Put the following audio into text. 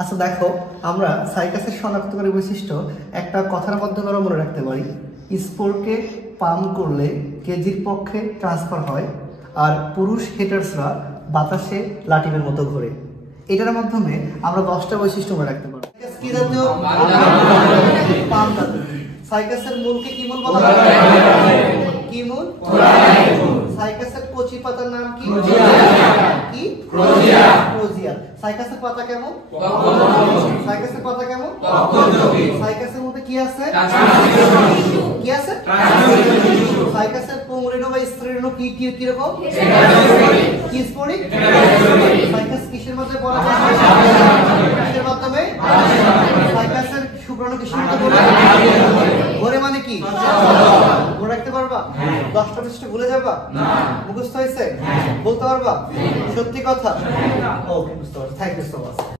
আচ্ছা দেখো, আমরা সাইকাসের শনাক্তকারী বৈশিষ্ট্য একটা কথার মাধ্যমে আমরা মনে রাখতে পারি। স্পোরকে পাম্প করলে কেজির পক্ষে ট্রান্সফার হয়, আর পুরুষ হেটার্সরা বাতাসে লাটিমের মতো ঘোরে। এটার মাধ্যমে আমরা 10টা বৈশিষ্ট্য মনে রাখতে পারি। কি জাতীয়? পাম্প জাতীয়। সাইকাসের মূলকে কি মূল বলা হয়? কি মূল? সাইকাসের কচি পাতার নাম কি? কি? ক্রোজিয়া। সাইকাসের পাতা কেমন? সাইকাসের পাতা কেমন? সাইকাসের মধ্যে কি আছে? কি আছে? সাইকাসের পুংরেণু বা স্ত্রীরেণু কি কি কি রকম? কি স্পোরিক? সাইকাস কিসের মধ্যে পড়া যায়? কিসের মাধ্যমে? সাইকাসের শুক্রাণু কিসের মধ্যে পড়ে? ঘরে মানে কি? মনে রাখতে পারবা? 10টা পৃষ্ঠা ভুলে যাবা? মুখস্থ হয়েছে? বলতে পারবা? সত্যি কথা? ওকে, বুঝতে পারছি। Thank you so much.